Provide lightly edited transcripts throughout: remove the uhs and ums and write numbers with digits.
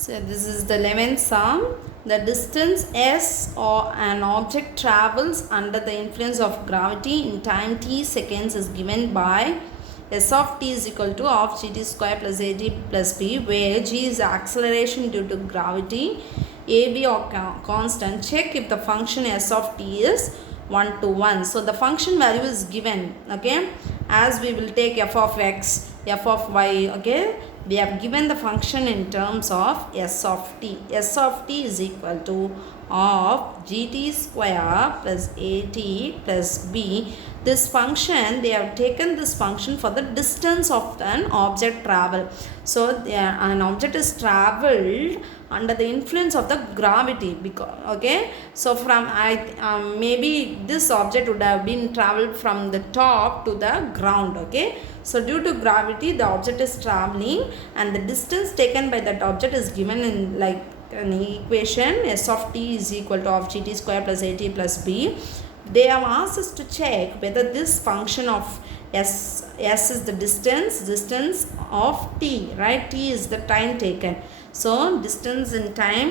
So this is the 11th sum. The distance s or an object travels under the influence of gravity in time t seconds is given by s of t is equal to half gt square plus at plus b, where g is the acceleration due to gravity, ab or constant. Check if the function s of t is 1 to 1. So the function value is given, okay, as we will take f of x, f of y, okay. We have given the function in terms of s of t. S of t is equal to of gt square plus at plus b. This function, they have taken this function for the distance of an object travel. So an object is traveled under the influence of the gravity, because okay, so from maybe this object would have been traveled from the top to the ground, okay. So due to gravity the object is traveling, and the distance taken by that object is given in like an equation s of t is equal to of gt square plus at plus b. They have asked us to check whether this function of s is the distance of t, right? T is the time taken. So distance in time,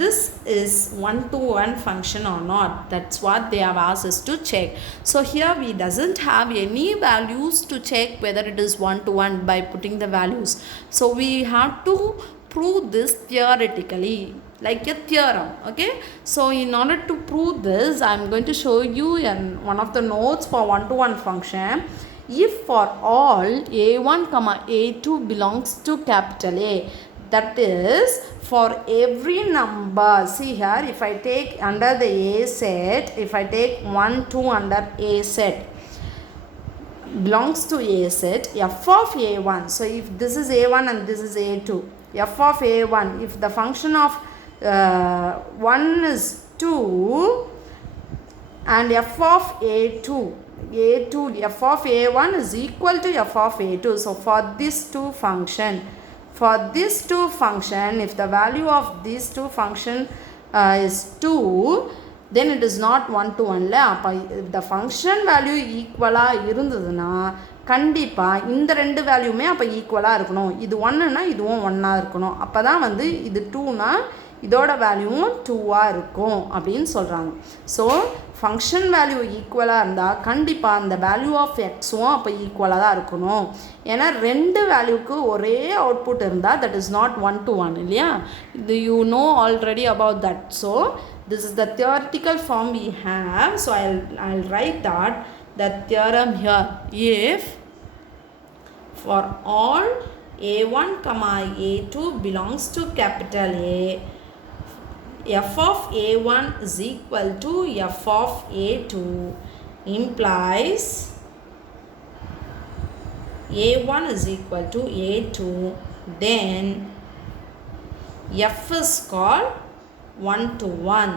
this is 1-to-1 function or not. That's what they have asked us to check. So here we doesn't have any values to check whether it is 1-to-1 by putting the values. So we have to prove this theoretically, like a theorem, okay. So in order to prove this, I am going to show you in one of the notes for 1-to-1 function. If for all a1 comma a2 belongs to capital A, that is for every number, see here, if I take under the A set, if I take 1 2 under A set belongs to A set, f of a1, so if this is a1 and this is a2, f of a1, if the function of 1 is 2 and f of a2 f of a1 is equal to f of a2. So for these two function, if the value of these two function is 2, then it is not 1-to-1. அப்போ the function value ஈக்குவலாக இருந்ததுன்னா கண்டிப்பாக இந்த ரெண்டு வேல்யூமே அப்போ ஈக்குவலாக இருக்கணும். இது 1னா இதுவும் 1ஆக இருக்கணும். அப்போ தான் வந்து இது 2னா இதோட வேல்யூவும் 2ஆக இருக்கும் அப்படின்னு சொல்கிறாங்க. ஸோ ஃபங்க்ஷன் வேல்யூ ஈக்குவலாக இருந்தால் கண்டிப்பாக அந்த வேல்யூ ஆஃப் எக்ஸும் அப்போ ஈக்குவலாக தான் இருக்கணும். ஏன்னா ரெண்டு வேல்யூக்கு ஒரே அவுட்புட் இருந்தால் தட் இஸ் நாட் 1-to-1 இல்லையா. இது you know already about that. So this is the theoretical form we have. So I'll write that theorem here. If for all a1 comma a2 belongs to capital A, f of a1 is equal to f of a2 implies a1 is equal to a2, then f is called 1-to-1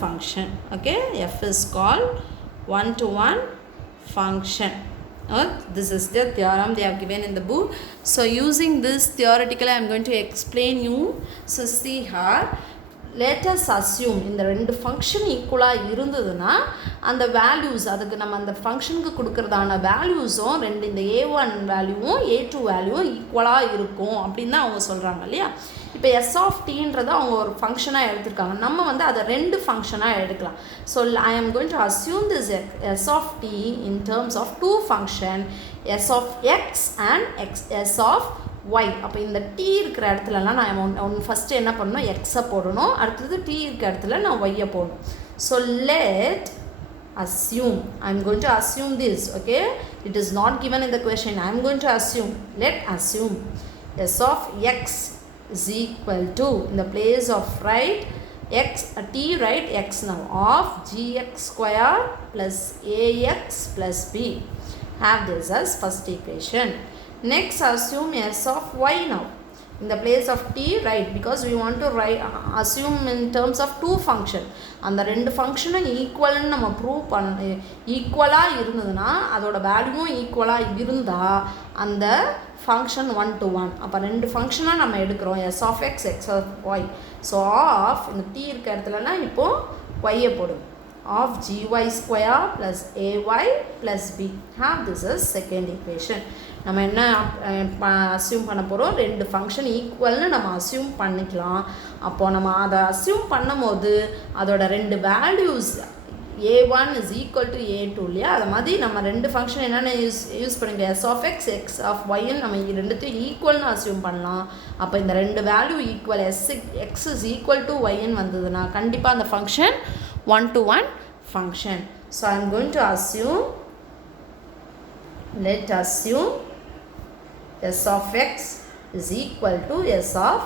function, okay. F is called 1-to-1 function. This is the theorem they have given in the book. So using this theoretically I am going to explain you. So see here, let us assume இந்த ரெண்டு ஃபங்க்ஷன் ஈக்குவலாக இருந்ததுன்னா அந்த வேல்யூஸ், அதுக்கு நம்ம அந்த ஃபங்க்ஷனுக்கு கொடுக்குறதான வேல்யூஸும் ரெண்டு, இந்த a1 வேல்யூவும் a2 வேல்யூவும் ஈக்குவலாக இருக்கும் அப்படின்னு தான் அவங்க சொல்கிறாங்க இல்லையா. இப்போ எஸ் ஆஃப் டீன்றதை அவங்க ஒரு ஃபங்க்ஷனாக எடுத்துருக்காங்க, நம்ம வந்து அதை ரெண்டு ஃபங்க்ஷனாக எடுக்கலாம். So I am going to assume this s of t in terms of two function, s of x and s of y. அப்போ இந்த t இருக்கிற இடத்துலலாம் நான் ஃபஸ்ட்டு என்ன பண்ணணும், எக்ஸை போடணும், அடுத்தது t இருக்கிற இடத்துல நான் ஒய்யை போடணும். So let assume, I am going to assume this, okay. It is not given in the question, I am going to assume. Let assume s of x is equal to, in the place of write x, t write x now, of gx square plus ax plus b. Have this as first equation. Next assume s of y now. In the place of t write, because we want to write assume in terms of two function. அந்த ரெண்டு ஃபங்க்ஷனும் ஈக்குவல்னு நம்ம ப்ரூவ் ஈக்குவலாக இருந்ததுன்னா அதோட வேல்யூவும் ஈக்குவலாக இருந்தால் அந்த ஃபங்க்ஷன் 1-to-1. அப்போ ரெண்டு ஃபங்க்ஷனாக நம்ம எடுக்கிறோம், s of x, x of y. So of இந்த டி இருக்க இடத்துலனா இப்போது ஒய்யை போடும், of gy square plus ay plus b. Have this as second equation. நம்ம என்ன அஸ்யூம் பண்ண போகிறோம், ரெண்டு ஃபங்க்ஷன் ஈக்குவல்னு நம்ம அஸ்யூம் பண்ணிக்கலாம். அப்போது நம்ம அதை அஸ்யூம் பண்ணும் போது அதோட ரெண்டு values a1 is equal to a2 இல்லையா, அது மாதிரி நம்ம ரெண்டு ஃபங்க்ஷன் என்னென்ன யூஸ் பண்ணிக்கலாம், s of x, x of y நம்ம ரெண்டுத்தையும் ஈக்குவல்னு அஸ்யூம் பண்ணலாம். அப்போ இந்த ரெண்டு value equal x is equal to y வந்ததுன்னா கண்டிப்பாக அந்த function 1-to-1 function. So I am going to assume, let assume s of x is equal to s of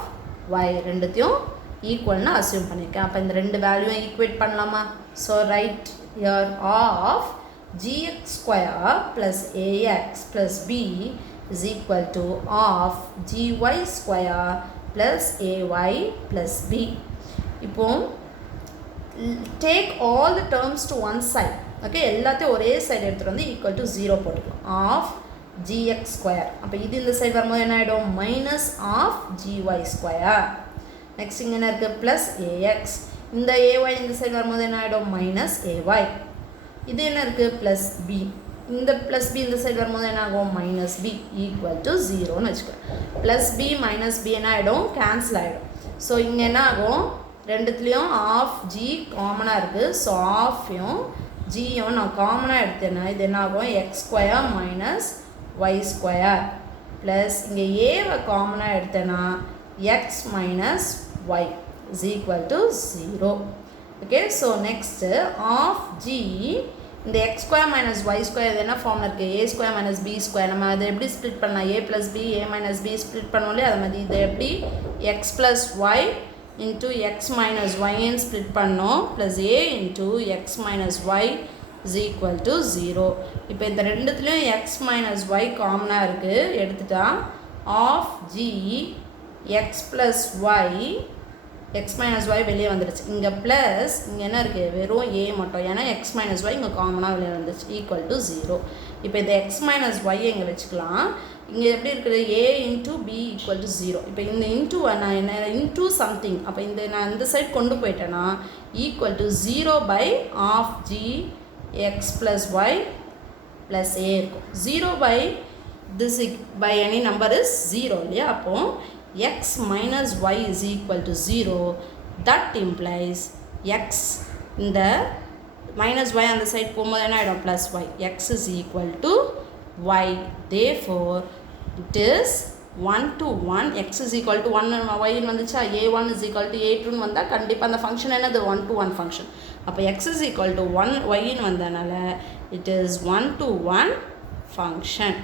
y, ரெண்டுத்தையும் ஈக்குவல்னு அஸ்யூம் பண்ணியிருக்கேன். அப்போ இந்த ரெண்டு வேல்யூவும் ஈக்குவேட் பண்ணலாமா? So right here of gx square plus ax plus b is equal to of gy square plus ay plus b. இப்போ take all the terms to one side. Okay, எல்லாத்தையும் ஒரே சைடு எடுத்துகிட்டு வந்து ஈக்குவல் டு 0 போட்டுக்கலாம். Of gx square, அப்போ இது இந்த side வரும்போது என்ன ஆகிடும், minus of gy square. Next இங்கே என்ன இருக்குது, ப்ளஸ் ஏஎக்ஸ், இந்த ay இந்த சைடு வரும்போது என்ன ஆகிடும், மைனஸ் ay. இது என்ன இருக்குது, ப்ளஸ் பி, இந்த ப்ளஸ் பி இந்த சைடு வரும்போது என்ன ஆகும், மைனஸ் பி ஈக்குவல் டு 0ன்னு வச்சுக்கோங்க. ப்ளஸ் பி மைனஸ் பி என்ன ஆகிடும், கேன்சல் ஆகிடும். ஸோ இங்கே என்ன ஆகும், ரெண்டுத்துலேயும் ஆஃப் ஜி காமனாக இருக்குது. ஸோ ஆஃபையும் ஜியும் நான் காமனாக எடுத்தேன்னா இது என்ன ஆகும், X square minus Y square plus இங்கே ஏவை காமனாக எடுத்தேன்னா X minus Y is equal to 0. Okay, so next of G இந்த X square minus Y square இது என்ன ஃபார்மில் இருக்குது, A square minus B square. நம்ம அதை எப்படி ஸ்ப்ளிட் பண்ணலாம், A plus B, A minus B split பண்ணோம்லே அது மாதிரி இதை எப்படி X plus Y into x minus y and split பண்ணோம் plus a into x minus y is equal to 0. இப்போ இந்த ரெண்டுத்துலேயும் x minus y காமனாக இருக்குது, எடுத்துட்டா of g x plus y, x minus y வெளியே வந்துடுச்சு. இங்கே ப்ளஸ் இங்கே என்ன இருக்குது, வெறும் a மட்டும், ஏன்னா x minus y இங்கே காமனாக வெளியே வந்துடுச்சு, ஈக்குவல் டு 0. இப்போ இந்த x minus y இங்கே வச்சுக்கலாம். இங்கே எப்படி இருக்குது, a into b equal to 0. இப்போ இந்த இன்ட்டு நான் என்ன இன்ட்டு சம்திங், அப்போ இந்த நான் இந்த சைட் கொண்டு போயிட்டேன்னா equal to 0 by of G X plus Y plus A இருக்கும். 0 by this by any number is 0 இல்லையா, அப்போது X minus Y is equal to 0. That implies X இந்த மைனஸ் ஒய் அந்த சைட் போகும்போது என்ன ஆகிடும், plus Y, X is equal to y. Therefore it is 1-to-1, x is equal to 1 y வந்துச்சா, a1 is equal to a2 வந்தால் கண்டிப்பாக அந்த ஃபங்க்ஷன் என்னது 1-to-1 ஃபங்க்ஷன். அப்போ x is equal to 1 y வந்தனால it is 1-to-1 ஃபங்க்ஷன்.